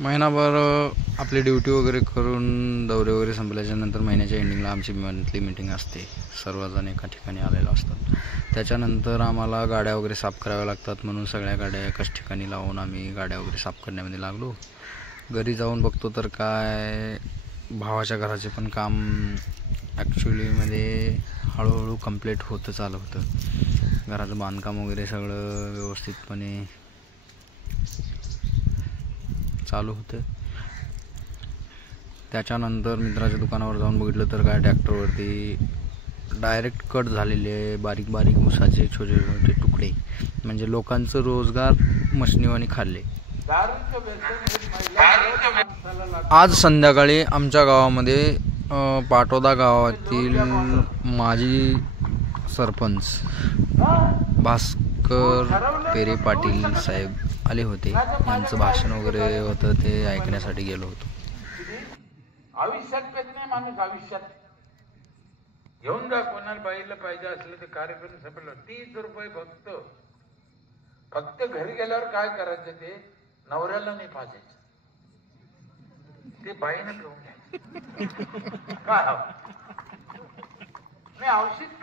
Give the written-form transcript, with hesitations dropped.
महिनाभर आपली ड्युटी वगैरे करून दौरे वगैरे संपल्याच्यानंतर महिन्याच्या एंडिंगला आमची मंथली मीटिंग असते. सर्वजण एका ठिकाणी आलेलो असतात. त्याच्यानंतर आम्हाला गाड्या वगैरे साफ कराव्या लागतात, म्हणून सगळ्या गाड्या एकाच ठिकाणी लावून आम्ही गाड्या वगैरे साफ करण्यामध्ये लागलो. घरी जाऊन बघतो तर काय भावाच्या घराचे पण काम ॲक्च्युलीमध्ये हळूहळू कंप्लीट होतं चालू होतं. घराचं बांधकाम वगैरे सगळं व्यवस्थितपणे चालू होतं. त्याच्यानंतर मित्राच्या दुकानावर जाऊन बघितलं तर काय ट्रॅक्टरवरती डायरेक्ट कट झालेले बारीक बारीक ऊसाचे छोटे छोटे तुकडे, म्हणजे लोकांचं रोजगार मशनीवानी खाल्ले. आज संध्याकाळी आमच्या गावामध्ये पाटोदा गावातील माजी सरपंच भास्कर पेरे पाटील साहेब आले होते. यांचं भाषण वगैरे होतं, ते ऐकण्यासाठी गेलो होतो. आयुष्यात पेत नाही माणूस, आयुष्यात घेऊन जा. कोणाला पाहिलं पाहिजे असलं ते कार्यक्रम सफल. 30 रुपये फक्त घरी गेल्यावर काय करायचं, ते नवऱ्याला नाही पाजायचं, ते बाईनं पिऊन घ्यायचं. काय नाही औषध